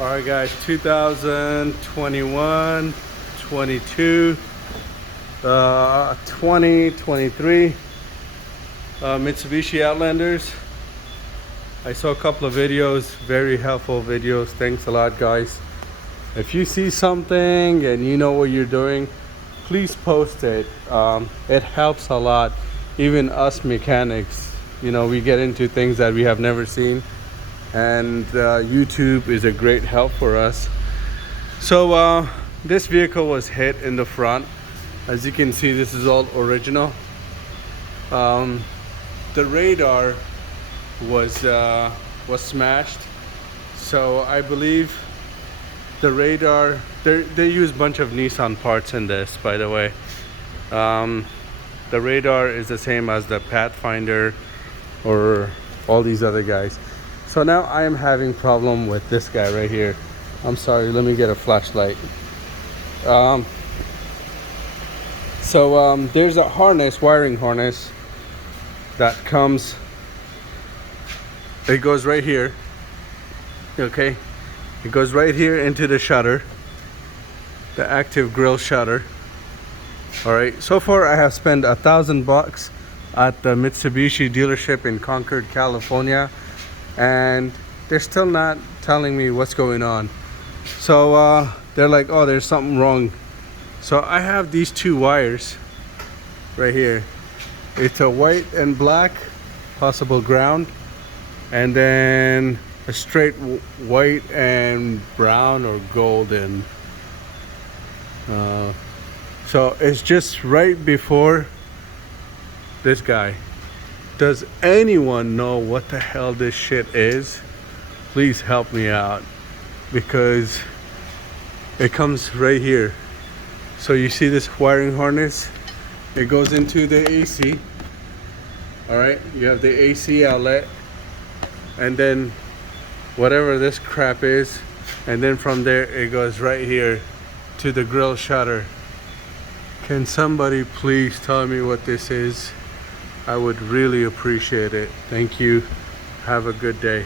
All right, guys, 2021, 22, 2023 Mitsubishi Outlanders. I saw a couple of videos, very helpful videos. Thanks a lot, guys. If you see something and you know what you're doing, please post it. It helps a lot. Even us mechanics, you know, we get into things that we have never seen, and YouTube is a great help for us. So this vehicle was hit in the front. As you can see, this is all original. The radar was smashed, so I believe the radar, they use a bunch of Nissan parts in this, by the way. The radar is the same as the Pathfinder or all these other guys. So now I am having problem with this guy right here. I'm sorry, let me get a flashlight. There's a harness, wiring harness, that comes, it goes right here, okay? It goes right here into the shutter, the active grille shutter. All right, so far I have spent $1,000 at the Mitsubishi dealership in Concord, California, and they're still not telling me what's going on. So they're like, oh, there's something wrong. So I have these two wires right here. It's a white and black, possible ground, and then a straight white and brown or golden. So it's just right before this guy. Does anyone know what the hell this shit is? Please help me out, because it comes right here. So you see this wiring harness? It goes into the AC. All right, you have the AC outlet, and then whatever this crap is, and then from there it goes right here to the grille shutter. Can somebody please tell me what this is? I would really appreciate it. Thank you. Have a good day.